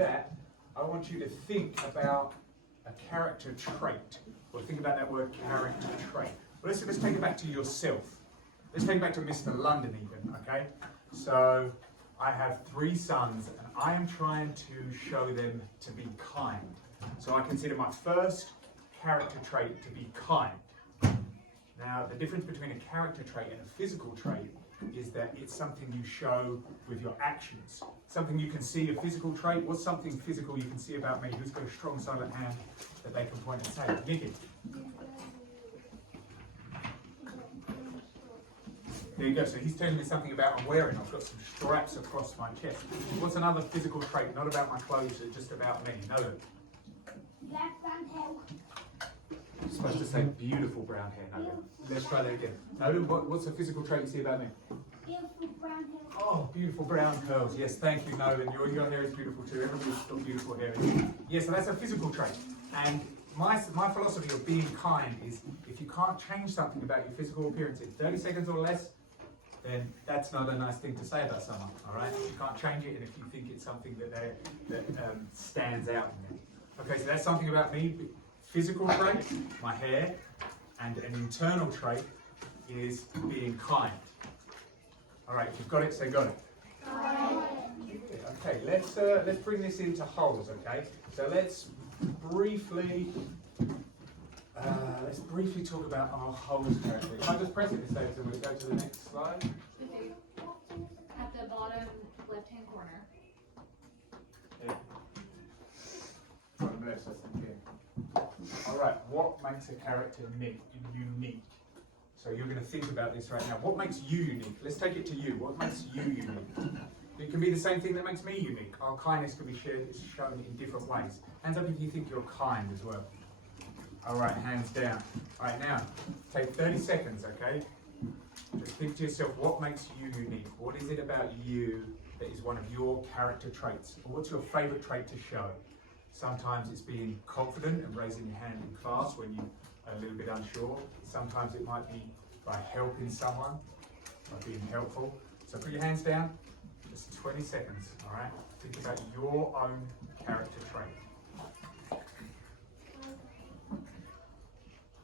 that, I want you to think about a character trait. Or think about that word character trait. Well, let's take it back to yourself. Let's take it back to Mr. London even, okay? So, I have 3 sons and I am trying to show them to be kind. So I consider my first character trait to be kind. Now, the difference between a character trait and a physical trait is that it's something you show with your actions. Something you can see, a physical trait. What's something physical you can see about me? Who's got a strong silent hand that they can point and say? Nikki. There you go. So he's telling me something about I'm wearing. I've got some straps across my chest. What's another physical trait? Not about my clothes, but just about me. No. Black brown hair. You're supposed to say beautiful brown hair. No. Let's try that again. No. What's a physical trait you see about me? Beautiful brown hair. Oh, beautiful brown curls. Yes, thank you, Nolan. Your hair is beautiful too. Everybody's got beautiful hair. Yeah, so that's a physical trait. And my philosophy of being kind is if you can't change something about your physical appearance in 30 seconds or less, then that's not a nice thing to say about someone, all right? You can't change it, and if you think it's something that stands out in them. Okay, so that's something about me. Physical trait, my hair, and an internal trait is being kind. All right, if you've got it, say got it. Okay, let's bring this into wholes. Okay, so let's briefly talk about our wholes character. If I just press it instead, so we'll go to the next slide. At the bottom left-hand corner. Yeah. All right, what makes a character unique? So you're going to think about this right now. What makes you unique? Let's take it to you. What makes you unique? It can be the same thing that makes me unique. Our kindness can be shown in different ways. Hands up if you think you're kind as well. All right, hands down. All right, now, take 30 seconds, okay? Just think to yourself, what makes you unique? What is it about you that is one of your character traits? Or what's your favorite trait to show? Sometimes it's being confident and raising your hand in class when you are a little bit unsure. Sometimes it might be by helping someone, by being helpful. So put your hands down, just 20 seconds, all right? Think about your own character trait.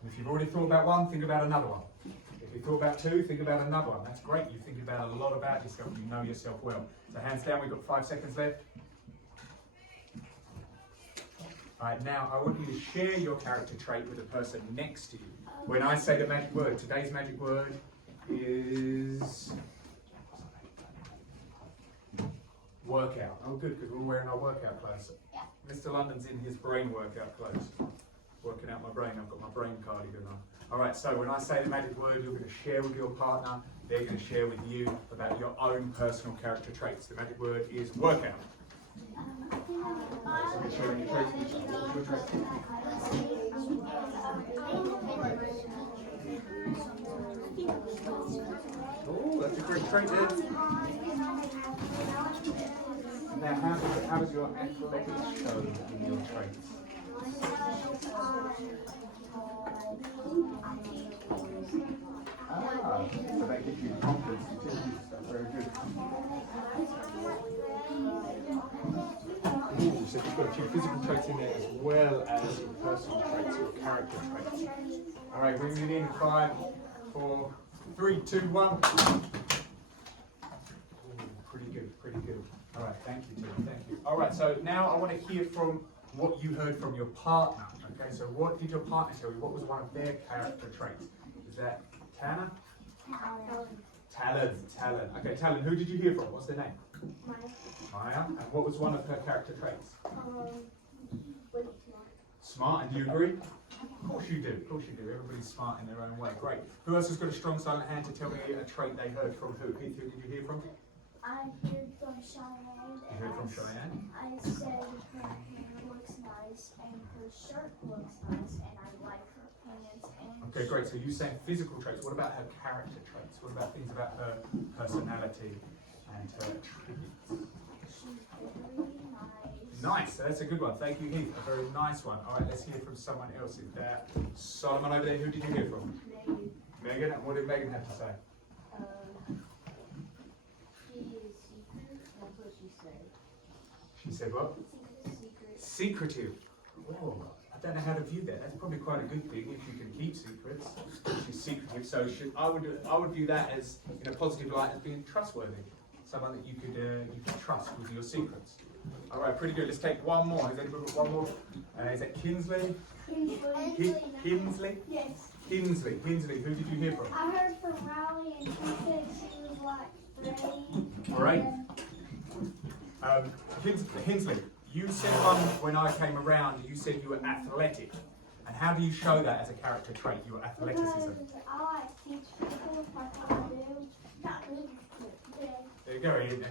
And if you've already thought about one, think about another one. If you thought about 2, think about another one. That's great, you think about a lot about yourself, you know yourself well. So hands down, we've got 5 seconds left. All right, now I want you to share your character trait with the person next to you. When I say the magic word, today's magic word is workout. Oh good, because we're wearing our workout clothes. Mr. London's in his brain workout clothes. Working out my brain, I've got my brain cardigan on. All right, so when I say the magic word, you're going to share with your partner, they're going to share with you about your own personal character traits. The magic word is workout. Oh, that's a great trait there. Now, how does your athletics show in your traits? So that gives you confidence to teach you stuff. Very good. Ooh, so you've got a few physical traits in there as well as your personal traits, your character traits. All right, we're moving in 5, 4, 3, 2, 1. Ooh, pretty good, pretty good. All right, thank you, Tim, thank you. All right, so now I want to hear from what you heard from your partner. Okay, so what did your partner tell you? What was one of their character traits? Is that Tana? Talon. Okay, Talon, who did you hear from? What's their name? Maya. And what was one of her character traits? Really smart. Smart, and do you agree? Of course you do, of course you do. Everybody's smart in their own way. Great. Who else has got a strong silent hand to tell me a trait they heard from who? Heath, who did you hear from? I heard from Cheyenne. You heard from Cheyenne? I said her hair looks nice and her shirt looks nice and I like her pants and Okay, great. So you saying physical traits. What about her character traits? What about things about her personality and her attributes? she's very nice. Nice, that's a good one. Thank you, Heath. A very nice one. All right, let's hear from someone else. Is that Solomon over there? Who did you hear from? Megan. And what did Megan have to say? She is secret, that's what she said. She said what? Secretive. Oh, I don't know how to view that. That's probably quite a good thing if you can keep secrets. She's secretive, so I would view that as in a positive light as being trustworthy, someone that you could trust with your secrets. All right, pretty good. Let's take one more. Has anybody got one more? Is that Kinsley? Kinsley? Yes. Kinsley. Kinsley. Who did you hear from? I heard from Riley and she said she was like 3. All right. Kinsley, you said when I came around, you said you were athletic. And how do you show that as a character trait, your athleticism? Because I like to teach people like I do. Not me. There you go, and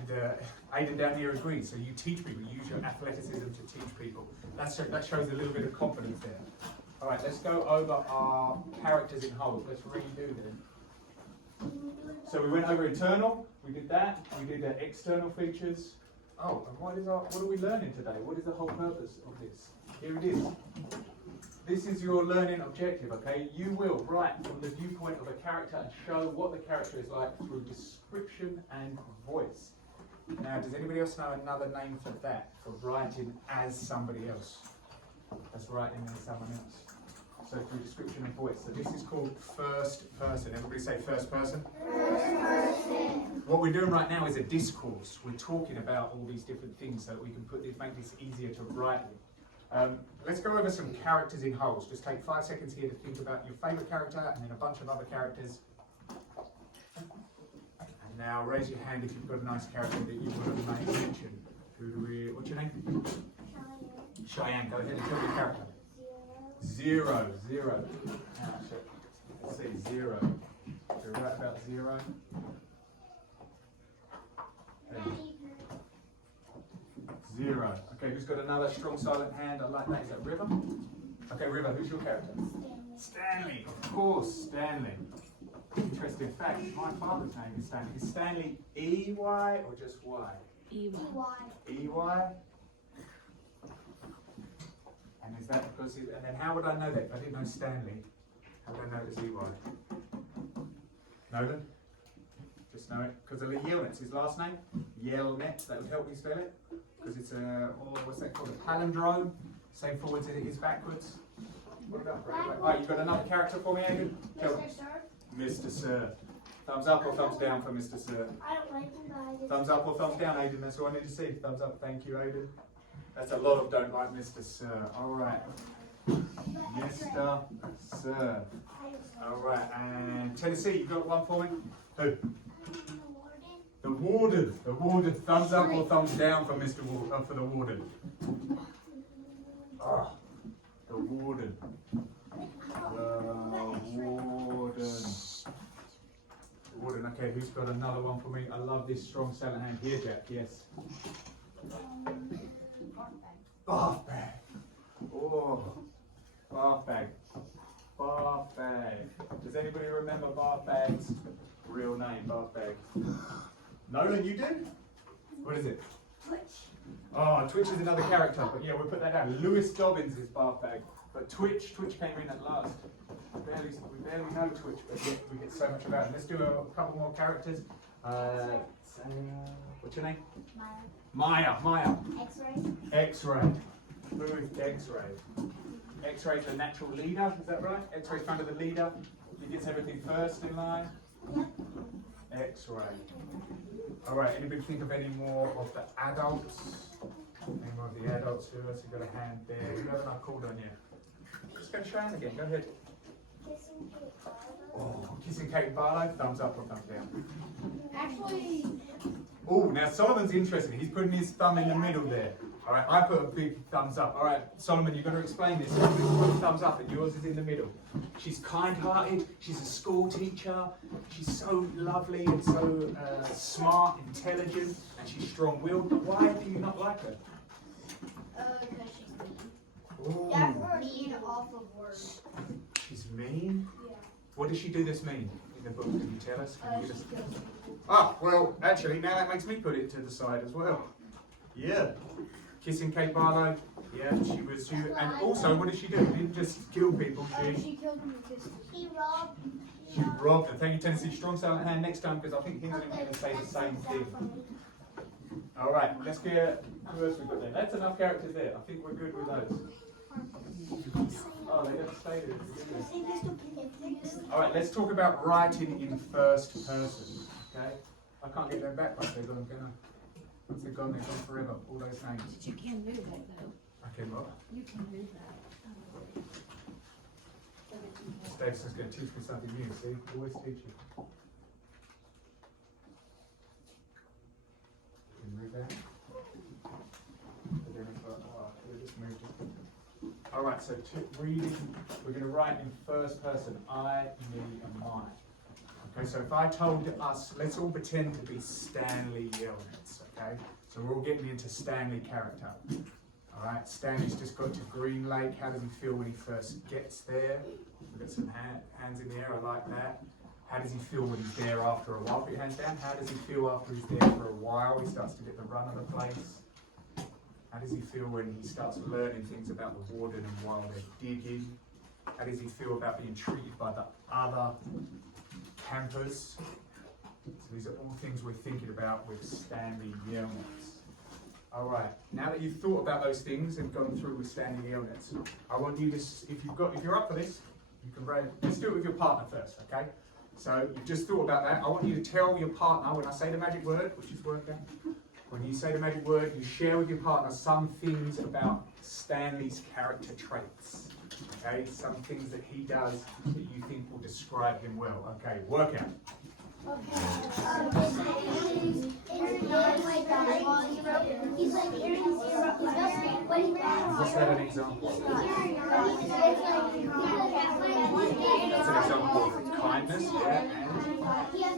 Aidan down here agrees. So you teach people, you use your athleticism to teach people. That shows a little bit of confidence there. All right, let's go over our characters in whole. Let's redo them. So we went over internal, we did that. We did the external features. Oh, and what are we learning today? What is the whole purpose of this? Here it is. This is your learning objective, okay? You will write from the viewpoint of a character and show what the character is like through description and voice. Now, does anybody else know another name for that? For writing as somebody else? As writing as someone else. So through description and voice. So this is called first person. Everybody say first person? First person. What we're doing right now is a discourse. We're talking about all these different things so that we can make this easier to write with. Let's go over some characters in wholes. Just take 5 seconds here to think about your favourite character and then a bunch of other characters. And now raise your hand if you've got a nice character that you want to make mention. What's your name? Cheyenne. Go ahead and tell your character. Zero. Let's see, 0. You're right about 0. Okay. 0. Okay, who's got another strong silent hand? I like that. Is that River? Okay, River, who's your character? Stanley. Of course, Stanley. Interesting fact, my father's name is Stanley. Is Stanley E-Y or just Y? E-Y. E-Y? And is that because, and then how would I know that if I didn't know Stanley? How would I know it was EY? Nolan? Just know it? Because of Yelnats, his last name? Yelnats, that would help me spell it. Because it's what's that called? A palindrome. Same forwards as it is backwards. What about Right, you've got another character for me, Aidan? Mr. Sir. Thumbs up or thumbs down for Mr. Sir? I don't like him, guys. Thumbs up or thumbs down, Aidan? That's what I need to see. Thumbs up, thank you, Aidan. That's a lot of don't like Mr. Sir. Alright. Mr. Sir. Alright, and Tennessee, you got one for me? Who? The warden. The warden. Thumbs up or thumbs down for for the warden? Oh, the warden. The warden. Warden. Okay, who's got another one for me? I love this strong silent hand. Here, Jack. Yes. Bath bag. Oh, bath bag. Bath bag. Does anybody remember Bath bag's real name? Bath bag. Nolan, you do? What is it? Twitch. Oh, Twitch is another character, but yeah, we'll put that down. Lewis Dobbins is Bath bag, but Twitch came in at last. We barely know Twitch, but yet we get so much about it. Let's do a couple more characters. What's your name? Maya. X-ray. X-ray. Who is X-ray? X-ray's the natural leader, is that right? X-ray's kind of the leader. He gets everything first in line. Yep. X-ray. Alright, anybody think of any more of the adults? Any more of the adults? Who else? You've got a hand there. Who haven't I called on you? Just go to Cheyenne again, go ahead. Kissing Kate Barlow. Oh, Kissing Kate Barlow, thumbs up or thumbs down? Actually, Oh, now Solomon's interesting. He's putting his thumb in the middle there. All right, I put a big thumbs up. All right, Solomon, you've got to explain this. You put a thumbs up and yours is in the middle. She's kind-hearted. She's a school teacher. She's so lovely and so smart, intelligent, and she's strong-willed. But why do you not like her? because she's mean. Ooh, Yeah, for Mean off of words. she's mean. Yeah. What does she do that's mean in the book? Can you tell us? Can you She give us? kills people. Ah, well, actually, now that makes me put it to the side as well. Yeah. Kissing Kate Barlow. Yeah, and also, what did she do? She didn't just kill people, She killed him with his. He robbed. she robbed them. Thank you, Tennessee. Strong silent hand next time, because I think Hinsley was going to say the same thing. All right, let's get, who else we got there? That's enough characters there. I think we're good with those. Oh, they don't stay there. All right, let's talk about writing in first person, okay? I can't get them back once they're gone, can I? Once they're gone forever, all those names. But you can move it though. I can what? You can move that. Stacey's going to teach me something new, see? Always teaching. Can you move that? But then if I, oh, I could have just moved it. Alright, so reading, we're going to write in first person, I, me and mine. Okay, so if I told us, let's all pretend to be Stanley Yelnats, okay? So we're all getting into Stanley character. Alright, Stanley's just got to Green Lake. How does he feel when he first gets there? We've got some hands in the air, I like that. How does he feel when he's there after a while? Put your hands down. How does he feel after he's there for a while? He starts to get the run of the place. How does he feel when he starts learning things about the warden and while they're digging? How does he feel about being treated by the other campers? So these are all things we're thinking about with Stanley Yelnats. Alright, now that you've thought about those things and gone through with Stanley Yelnats, I want you to, if you're up for this, you can write, let's do it with your partner first, okay? So you've just thought about that. I want you to tell your partner when I say the magic word, which is work out. When you say the magic word, you share with your partner some things about Stanley's character traits. Okay, some things that he does that you think will describe him well. Okay, work out. What's that an example of? That's an example of kindness, yeah.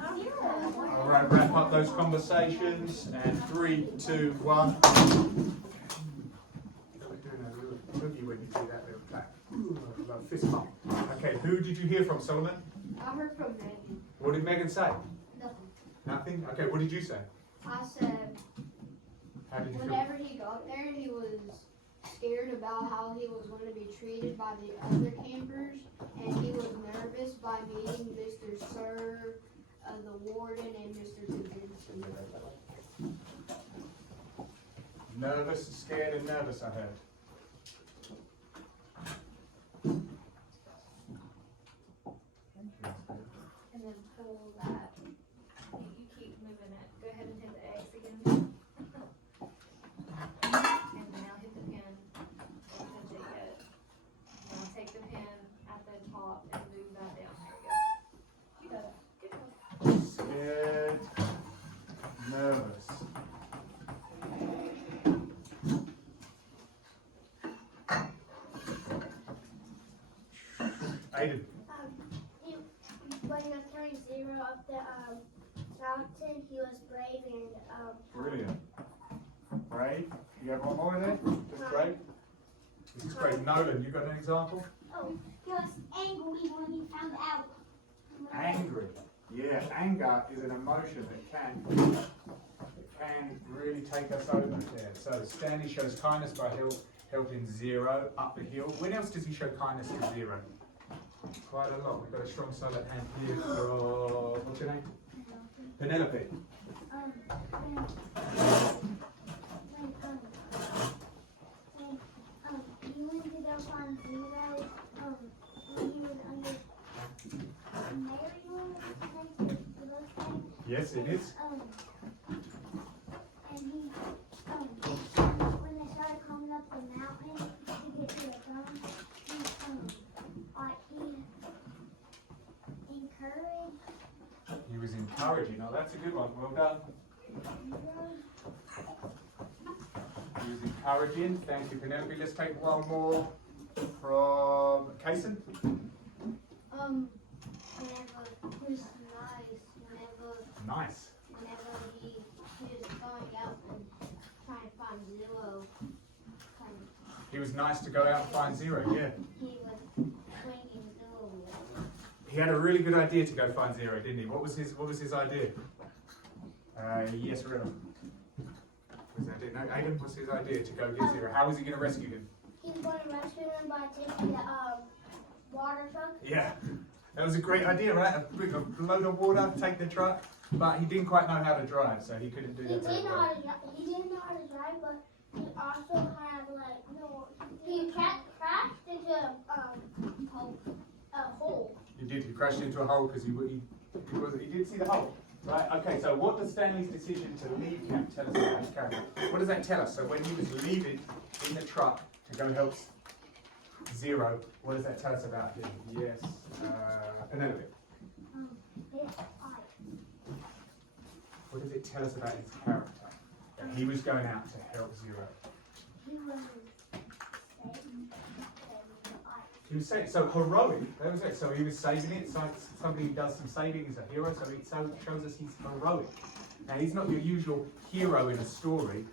Alright, wrap up those conversations and 3, 2, 1. When you do that little clap. Like fist bump. Okay, who did you hear from, Solomon? I heard from Megan. What did Megan say? Nothing. Nothing? Okay, what did you say? I said, How did you feel? whenever he got there, he was scared about how he was going to be treated by the other campers, and he was nervous by meeting Mr. Sir, the warden, and Mr. Tibbins. Nervous, scared and nervous, I heard. And then pull that. You keep moving it. Go ahead and hit the X again. And now hit the pin. Don't touch it yet. Now take the pin at the top and move that down. There you go. You got it. Good one. Scared, nervous. Aiden. When he was turning 0 up the mountain, he was brave and Brilliant. Brave. You have one more there? Just brave? This is great. Nolan, you got an example? he was angry when he found out. Angry. Yeah, anger is an emotion that can really take us over there. So Stanley shows kindness by helping 0 up the hill. When else does he show kindness to 0? Quite a lot. We've got a strong silent hand here from, what's your name? Penelope. When he ended up on 0, when he was under Maryland, Yes, it is. And he, when they started coming up the mountain to get to the throne, he encouraged. He was encouraging. Oh, that's a good one. Well done. He was encouraging. Thank you, Penelope. Let's take one more from Kason. Whenever he was nice, Nice. whenever he was going out and trying to find Zillow, He was nice to go out and find 0. Yeah. he was swinging Zillow. He had a really good idea to go find Zero, didn't he? What was his idea? Yes, Riddle. Was that it? No, Aiden, what's his idea to go get Zero? How was he going to rescue him? He's going to rescue him by taking the water truck. Yeah, that was a great idea, right? A load of water, take the truck, but he didn't quite know how to drive, so he couldn't do He that very did know well. how to drive. He didn't know how to drive, but he also had he crashed into a hole. He did. He crashed into a hole because he did see the hole. Right. Okay. So what does Stanley's decision to leave camp tell us about his character? What does that tell us? So when he was leaving in the truck to go help Zero, what does that tell us about him? Yes. Penelope. His eyes. What does it tell us about his character? That he was going out to help Zero. He was saving the eyes. He was saying, so heroic, that was it. So he was saving it. So somebody who does some saving is a hero. So it shows us he's heroic. Now he's not your usual hero in a story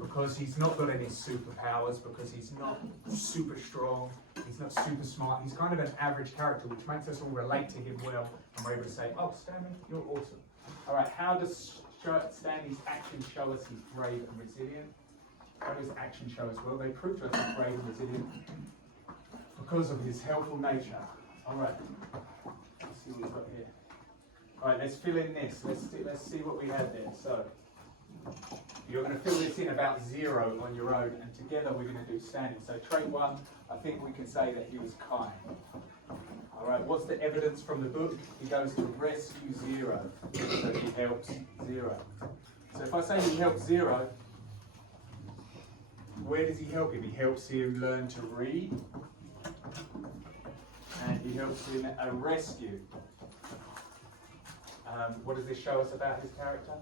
because he's not got any superpowers, because he's not super strong, he's not super smart. He's kind of an average character, which makes us all relate to him well, and we're able to say, "Oh, Stanley, you're awesome." All right, how does Stanley's actions show us he's brave and resilient? How does action show us? Well, they prove to us he's brave and resilient because of his helpful nature. All right, let's see what we've got here. All right, let's fill in this. Let's see what we had there. So you're going to fill this in about Zero on your own, and together we're going to do Stanley. So trait 1, I think we can say that he was kind. All right, what's the evidence from the book? He goes to rescue Zero, so he helps Zero. So if I say he helps Zero, where does he help him? He helps him learn to read, and he helps him rescue. What does this show us about his character?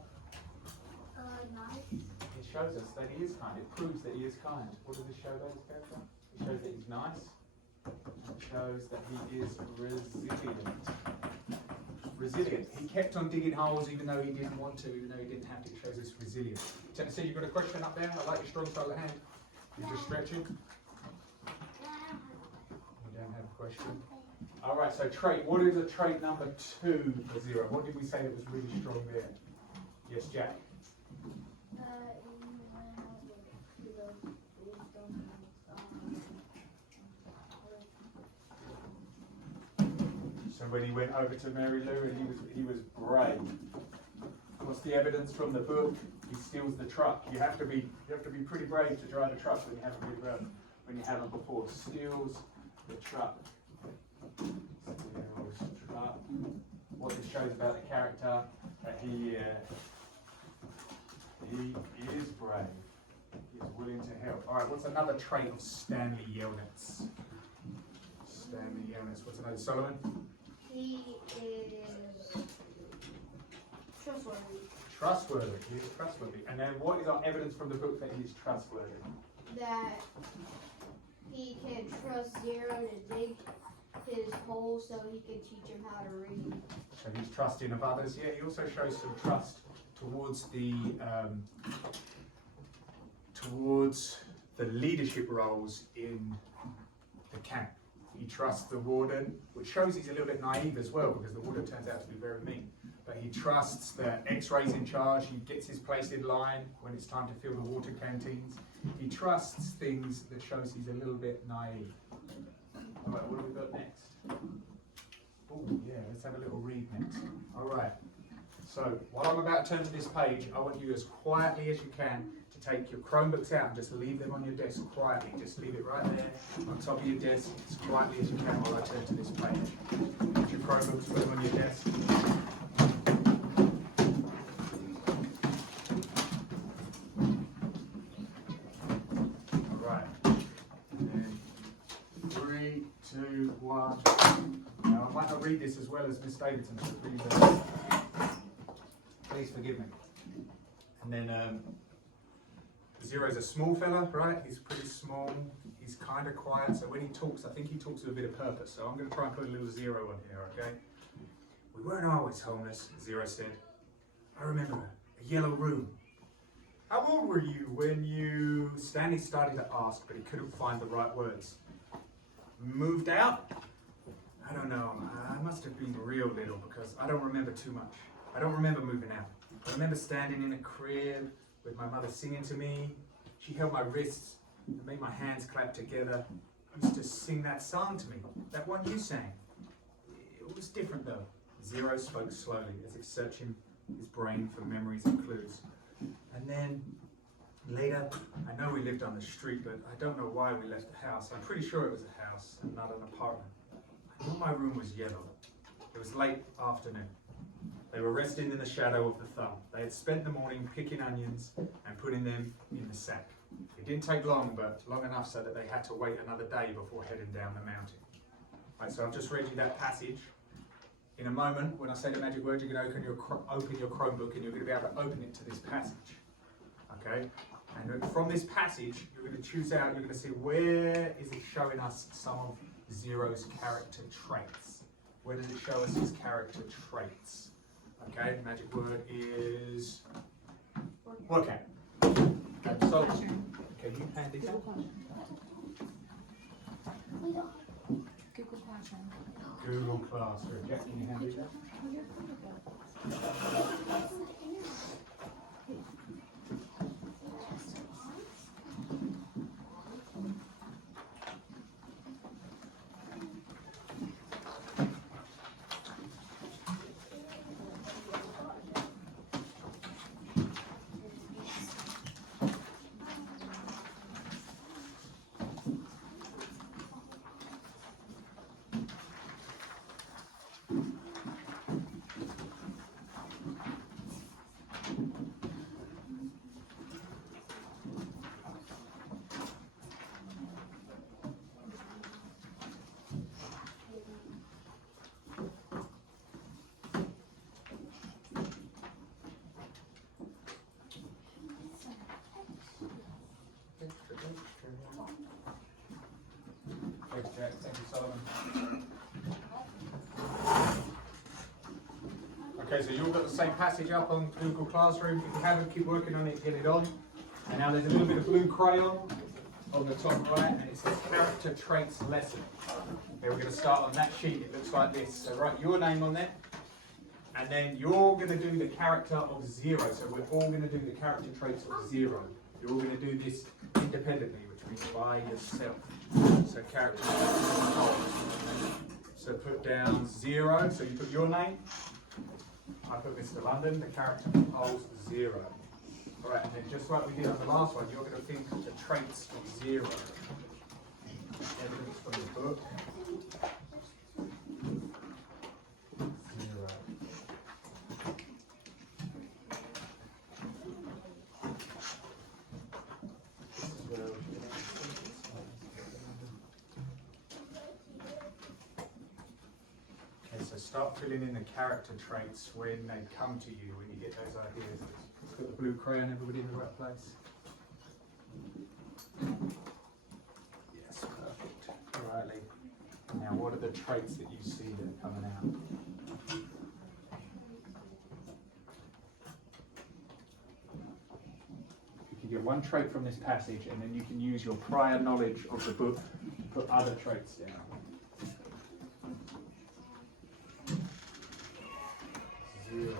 Nice. It shows us that he is kind. It proves that he is kind. What does it show about his character? It shows that he's nice. It shows that he is resilient. Resilient. He kept on digging holes even though he didn't want to, even though he didn't have to. It shows us resilience. Tennessee, you've got a question up there? I like your strong side of the hand. You're just stretching. You don't have a question. All right, so trait. What is a trait number 2 for Zero? What did we say that was really strong there? Yes, Jack. So when he went over to Mary Lou and he was brave. What's the evidence from the book? He steals the truck. You have to be pretty brave to drive a truck when you haven't before. Steals the truck. Steals truck. What this shows about the character, that he is brave. He's willing to help. All right, what's another trait of Stanley Yelnats? Stanley Yelnats. What's another? Solomon? He is trustworthy. Trustworthy. He is trustworthy. And then what is our evidence from the book that he is trustworthy? That he can trust Zero to dig his hole so he can teach him how to read. So he's trusting of others. Yeah, he also shows some trust towards the leadership roles in the camp. He trusts the warden, which shows he's a little bit naive as well, because the warden turns out to be very mean. But he trusts the X-rays in charge. He gets his place in line when it's time to fill the water canteens. He trusts things that shows he's a little bit naive. All right, what have we got next? Oh, yeah, let's have a little read next. All right. So while I'm about to turn to this page, I want you as quietly as you can to take your Chromebooks out and just leave them on your desk quietly. Just leave it right there on top of your desk as quietly as you can while I turn to this page. Put your Chromebooks, put them on your desk. All right. And 3, 2, 1. Now I might not read this as well as Miss Davidson, so please forgive me. And then Zero's a small fella, right? He's pretty small. He's kind of quiet. So when he talks, I think he talks with a bit of purpose. So I'm going to try and put a little Zero on here, okay? We weren't always homeless, Zero said. I remember a yellow room. How old were you when Stanley started to ask, but he couldn't find the right words. Moved out? I don't know, I must have been real little because I don't remember too much. I don't remember moving out. I remember standing in the crib with my mother singing to me. She held my wrists and made my hands clap together. Used to sing that song to me, that one you sang. It was different though. Zero spoke slowly, as if searching his brain for memories and clues. And then later, I know we lived on the street, but I don't know why we left the house. I'm pretty sure it was a house and not an apartment. I knew my room was yellow. It was late afternoon. They were resting in the shadow of the thumb. They had spent the morning picking onions and putting them in the sack. It didn't take long, but long enough so that they had to wait another day before heading down the mountain. Right, so I've just read you that passage. In a moment, when I say the magic word, you're going to open your Chromebook and you're going to be able to open it to this passage. Okay? And from this passage, you're going to choose out, you're going to see where is it showing us some of Zero's character traits. Where does it show us his character traits? Okay, the magic word is workout. Okay, so, okay, you hand it out. Google Classroom. Google Classroom. Jack, can you hand it out? Thanks, Jack. Thank you, Solomon. Okay, so you've all got the same passage up on Google Classroom. If you haven't, keep working on it, get it on. And now there's a little bit of blue crayon on the top right, and it says Character Traits Lesson. Okay, we're going to start on that sheet. It looks like this. So write your name on there. And then you're going to do the character of Zero. So we're all going to do the character traits of Zero. You're all going to do this independently, which means by yourself. So character traits. So put down Zero. So you put your name. I put Mr. London. The character holds Zero. All right, and then just like we did on the last one, you're going to think of the traits of Zero. Evidence from the book. Zero. Okay, so start filling in the character traits when they come to you, when you get those ideas. Let's put the blue crayon, everybody in the right place. Yes, perfect. All right, Lee. Now, what are the traits that you see that are coming out? You can get one trait from this passage, and then you can use your prior knowledge of the book to put other traits down. Zero.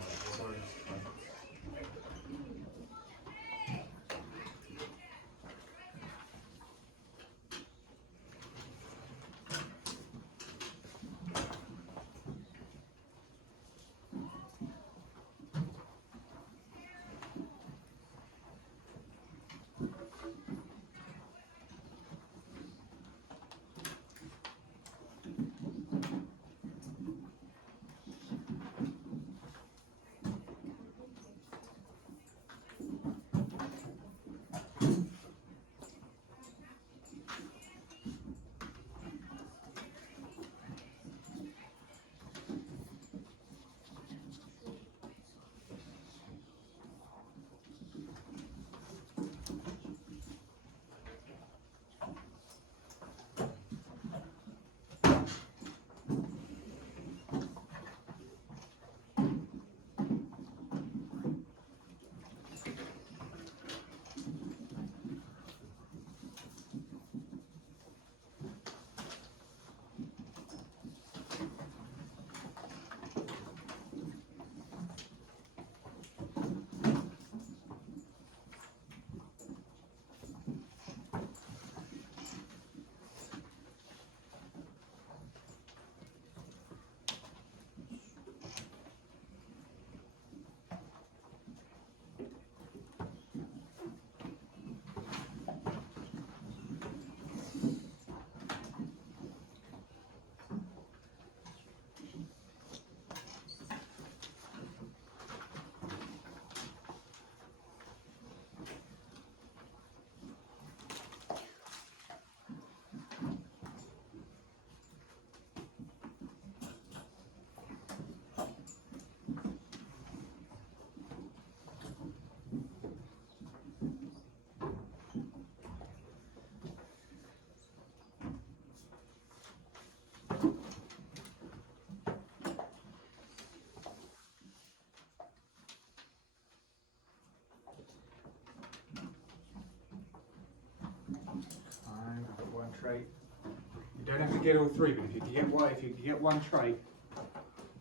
trait. You don't have to get all three, but if you can get one trait,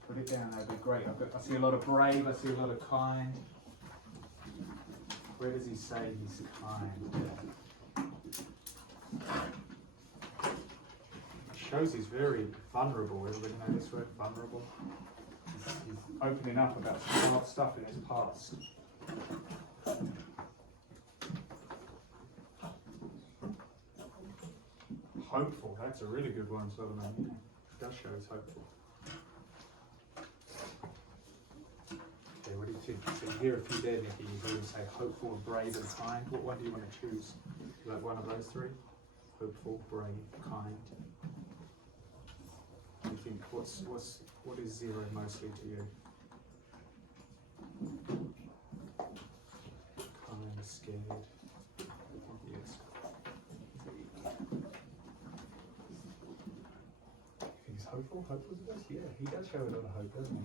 put it down. That'd be great. I see a lot of brave. I see a lot of kind. Where does he say he's kind? It shows he's very vulnerable. Everybody know this word, vulnerable? He's opening up about some hard stuff in his past. Hopeful, that's a really good one, Solomon. Yeah, it does show he's hopeful. Okay, what do you think? So you hear a few there, Nikki. You hear him say hopeful, brave, and kind. What one do you want to choose? You like one of those three? Hopeful, brave, kind. What do you think? What is zero mostly to you? Kind, scared. Yes. He's hopeful. Hopeful is the best. Yeah, he does show a lot of hope, doesn't he?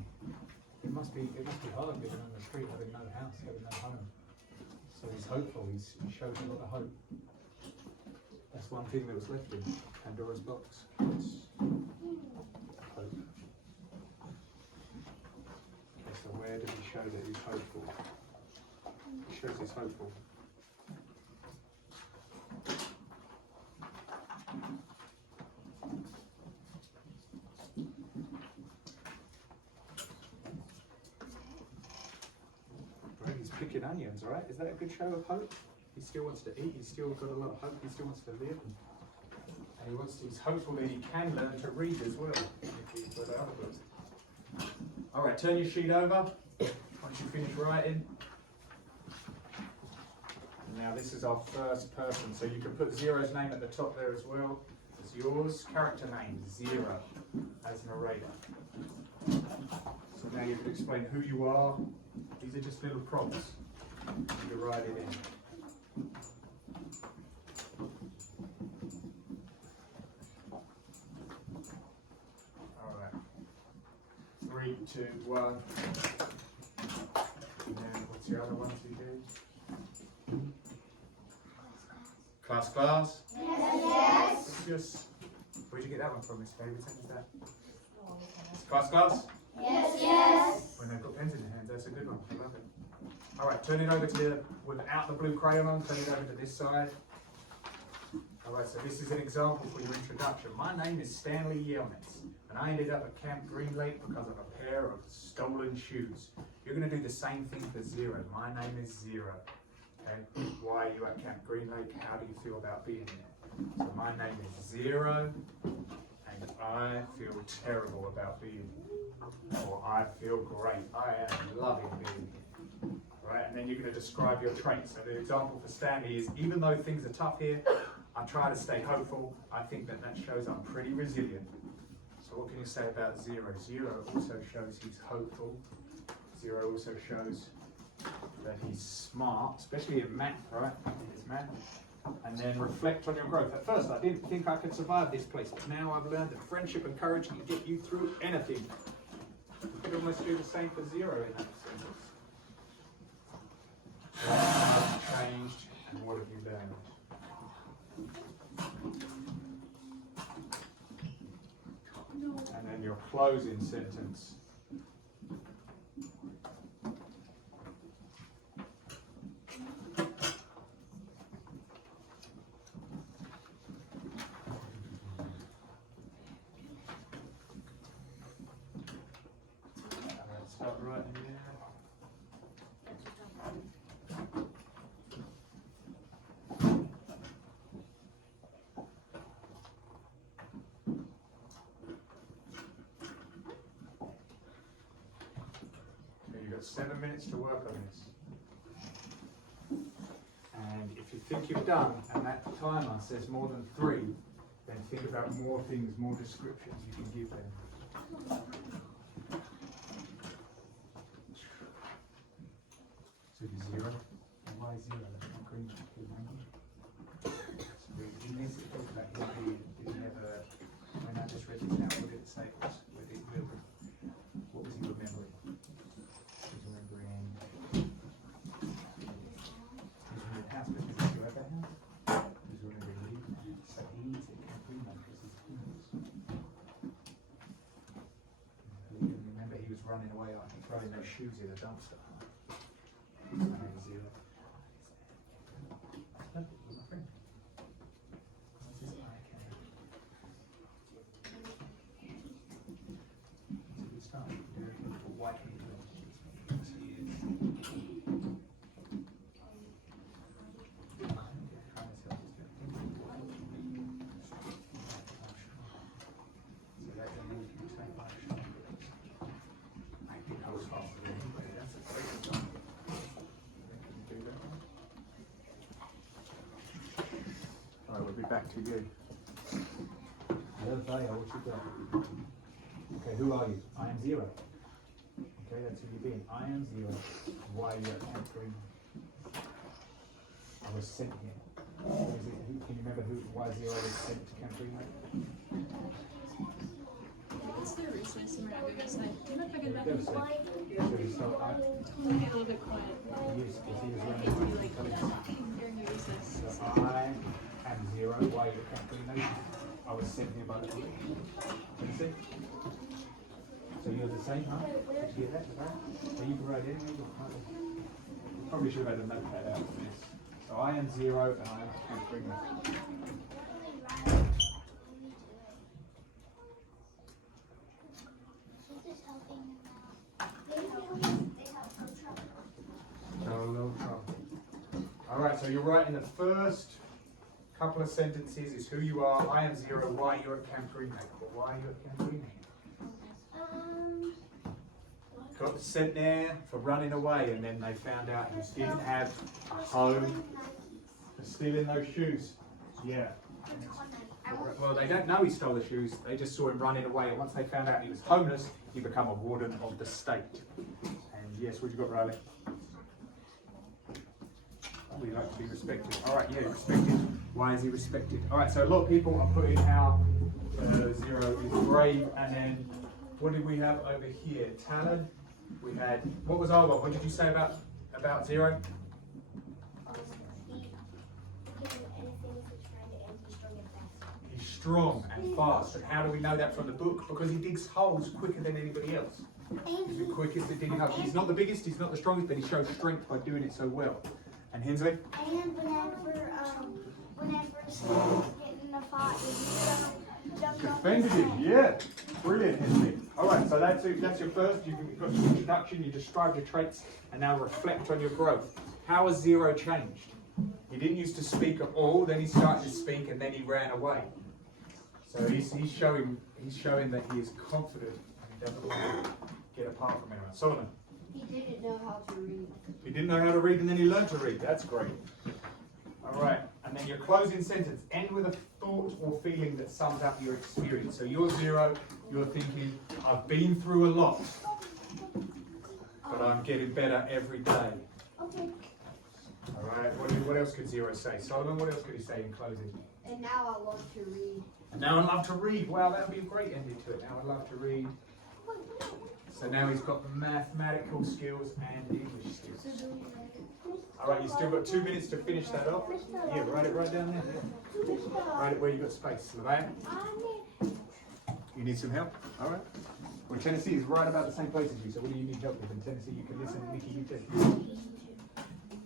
It must be hard living on the street, having no house, having no home. So he's hopeful. He shows a lot of hope. That's one thing that was left in Pandora's box. It's hope. Okay, so where does he show that he's hopeful? He shows he's hopeful. Right, he's picking onions, right? Is that a good show of hope? He still wants to eat, he's still got a lot of hope, he still wants to live. And he's hopeful that he can learn to read as well, if he's got other books. Alright, turn your sheet over, once you finish writing. Now this is our first person, so you can put Zero's name at the top there as well. It's yours, character name, Zero, as narrator. So now you can explain who you are. These are just little prompts. You can write it in. Alright. 3, 2, 1. And then what's your other ones you do? Class? Yes. Just, where'd you get that one from, Miss Davidson? Is that? Class? Yes. When they've got pens in their hands, that's a good one. I love it. Alright, turn it over to, without the blue crayon on, turn it over to this side. Alright, so this is an example for your introduction. My name is Stanley Yelnats, and I ended up at Camp Green Lake because of a pair of stolen shoes. You're going to do the same thing for Zero. My name is Zero. Okay? Why are you at Camp Green Lake? How do you feel about being there? So my name is Zero, and I feel terrible about being here. Or I feel great. I am loving being here. Right? And then you're going to describe your traits. So the example for Stanley is, even though things are tough here, I try to stay hopeful. I think that shows I'm pretty resilient. So what can you say about Zero? Zero also shows he's hopeful. Zero also shows that he's smart, especially in math, right? It's math. And then reflect on your growth. At first, I didn't think I could survive this place, but now I've learned that friendship and courage can get you through anything. You could almost do the same for Zero in that sentence. So what has changed, and what have you learned? And then your closing sentence. Start writing there. You've got 7 minutes to work on this. And if you think you've done, and that timer says more than 3, then think about more things, more descriptions you can give them. So it'd be 0. And why 0? That's not green. So you need to talk about history. Did you ever, when I just read this out, what did it say? What was he remembering? He's remembering house, but did you have a house? He's remembering leaving. So he needs it. throwing those shoes in a dumpster. I am zero. No, my friend. This is I can. It's a good start. Why can you do it? Alright, we'll be back to you. Hello, Vaya, what you got? Okay, who are you? I am zero. Okay, that's who you're being. I am zero. Why are you at Camp Green? I was sent here. Can you remember why zero was sent to Camp Green? It's their recess and we're not going inside. Do you know if I Yeah, can back go in? say. So he started, Totally get a little bit quiet. yes, because he was It running would be away like from intelligence. during your recess. So I am zero. Why are you at Camp Green Nation? I was sent here by the police. Can you see? So you're the same, huh? Did you get that? So you can write in. Probably should have had a notepad out for this. So I am zero and I am at Camp Green Nation. No trouble. Alright, so you're writing the first couple of sentences is who you are. I am zero. Why you're at Camp Green Nation. But why are you at Camp Green Nation? Got sent there for running away, and then they found out he didn't have a home for stealing those shoes. Yeah. Well, they don't know he stole the shoes. They just saw him running away, and once they found out he was homeless, he became a warden of the state. And yes, what you got, Riley? Oh, we like to be respected. All right, yeah, respected. Why is he respected? All right, so a lot of people are putting how zero is brave, and then what did we have over here? Talon. We had, what was our one? What did you say about zero? He's strong and fast. And how do we know that from the book? Because he digs holes quicker than anybody else. He's the quickest at digging holes. He's not the biggest, he's not the strongest, but he shows strength by doing it so well. And Hensley? And whenever someone getting in a fight, Defended him, yeah. Brilliant, Hensley. All right, so that's your first. You've got your introduction, you described your traits, and now reflect on your growth. How has zero changed? He didn't used to speak at all, then he started to speak, and then he ran away. So he's showing that he is confident and he doesn't want to get apart from anyone. Solomon? He didn't know how to read. He didn't know how to read, and then he learned to read. That's great. All right, and then your closing sentence. End with a thought or feeling that sums up your experience. So you're zero, you're thinking, I've been through a lot, but I'm getting better every day. Okay. All right, what else could zero say? Solomon, what else could he say in closing? And now I love to read. And now I love to read. Wow, that would be a great ending to it. Now I love to read. So now he's got the mathematical skills and English skills. All right, you've still got 2 minutes to finish that off. Yeah, write it right down there. Yeah. Write it where you've got space. Levine? You need some help? All right. Well, Tennessee is right about the same place as you, so what do you need help with? In Tennessee, you can listen to Nikki, you too.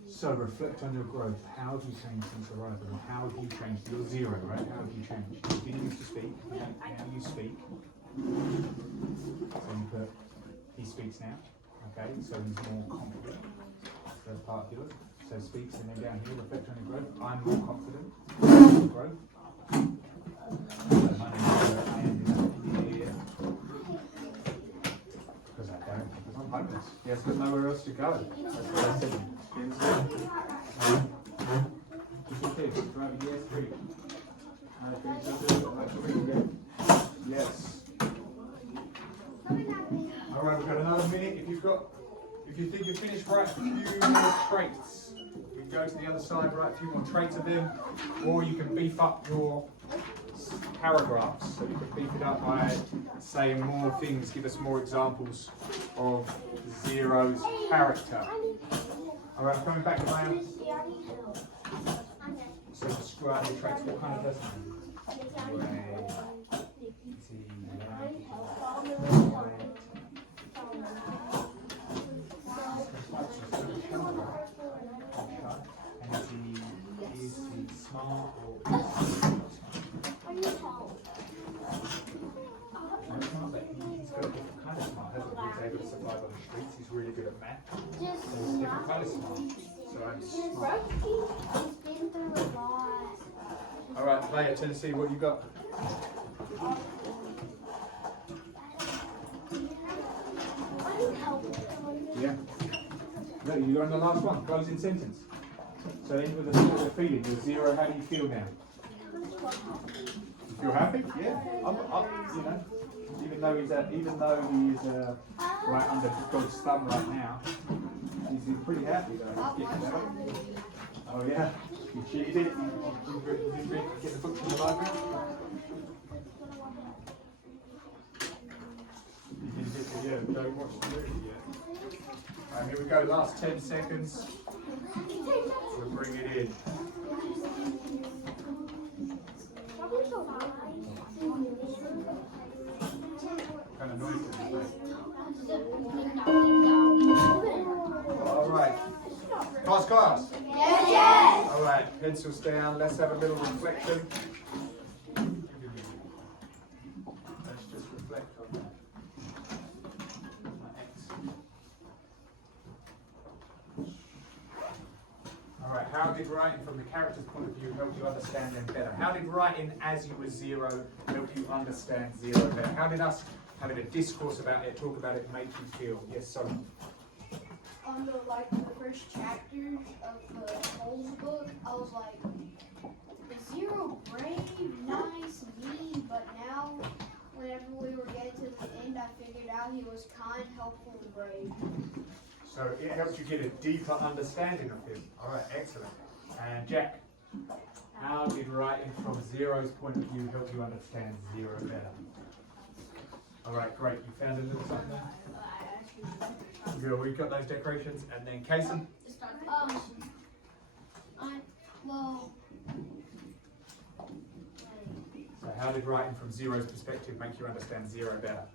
So reflect on your growth. How have you changed since arrival? How have you changed? You're zero, right? How have you changed? You didn't used to speak. Now you speak. So you put, he speaks now. Okay, so he's more confident. That's part of yours. So speaks, and then down here, reflect on your growth. I'm more confident. Growth. So my name is I am here. Because I don't, because I'm homeless. He has got nowhere else to go. That's what I said. Yes. All right, we've got another minute. If you think you're finished, write a few more traits. You can go to the other side, write a few more traits of them, or you can beef up your paragraphs. So you can beef it up by saying more things, give us more examples of Zero's character. All right, I'm coming back around. So describe your traits. What kind of person are you? good at math. Just There's different kind of smart. So I'm smart. he's been through a lot. All right, player Tennessee, what you got? I need help. Yeah. No, you're on the last one. Closing sentence. So end with a feeling. You're 0. How do you feel now? You feel happy? Yeah. I'm, you know, even though he's right under God's thumb right now, he's pretty happy though. I'll He's watch getting better. that movie. Oh yeah. You cheated. You get the book from the library. You didn't get to don't watch the movie yet. Alright, here we go. Last 10 seconds. We'll bring it in. What kind of noise is that? Alright. Class. Yes. Alright, pencils down. Let's have a little reflection. Let's just reflect on that. My ex. Alright, how did writing from the character's point of view help you understand them better? How did writing as you were 0 help you understand 0 better? How did us having a discourse about it, talk about it, make you feel? Yes, Solomon. On the first chapters of the whole book, I was like, 0 brave, nice, mean, but now whenever we were getting to the end, I figured out he was kind, helpful, and brave. So it helped you get a deeper understanding of him. Alright, excellent. And Jack, how did writing from 0's point of view help you understand 0 better? Alright, great. You found a little something there? Good, we've got those decorations. And then Kason? So how did writing from 0's perspective make you understand 0 better?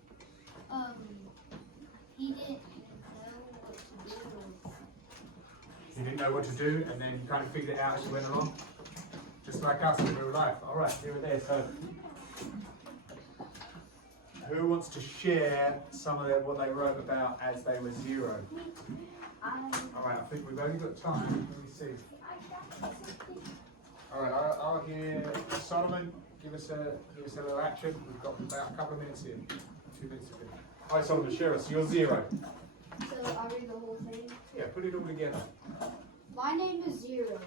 He didn't know what to do. You didn't know what to do, and then you kind of figured it out as you went along? Just like us in real life. Alright, here it is. So who wants to share some of what they wrote about as they were 0? Alright, I think we've only got time. Let me see. Alright, I'll hear Solomon. Give us a little action. We've got about a couple of minutes here. 2 minutes ago. Alright, Solomon, share us. You're 0. So I'll read the whole thing. Yeah, put it all together. My name is 0,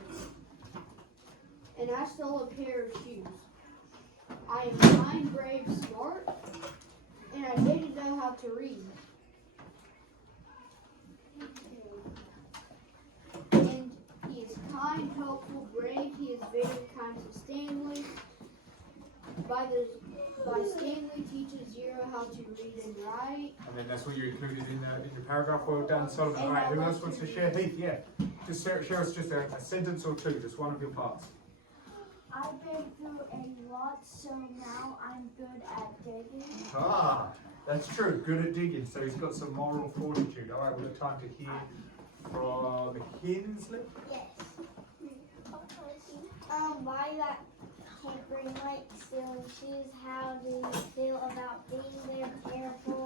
and I stole a pair of shoes. I am kind, brave, smart, and I didn't know how to read. And he is kind, helpful, brave. He is very kind to Stanley. By Stanley teaches 0 how to read and write. And then that's what you included in your paragraph. Well done, Solomon. Alright, who else wants to share? Heath, yeah. Just share us just a sentence or two, just one of your parts. I've been through a lot, so now I'm good at digging. Ah, that's true. Good at digging. So he's got some moral fortitude. Alright, we've got time to hear from Kinsley. Yes. Why you at Camp Green Lake stealing shoes? How do you feel about being there? Careful.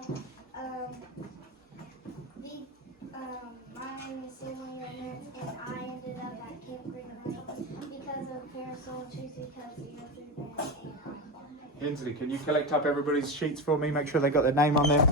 My name is Celia Nance, and I ended up at Camp Green Lake because of a pair of stolen shoes because you threw them and I. Kinsley, can you collect up everybody's sheets for me? Make sure they got their name on there.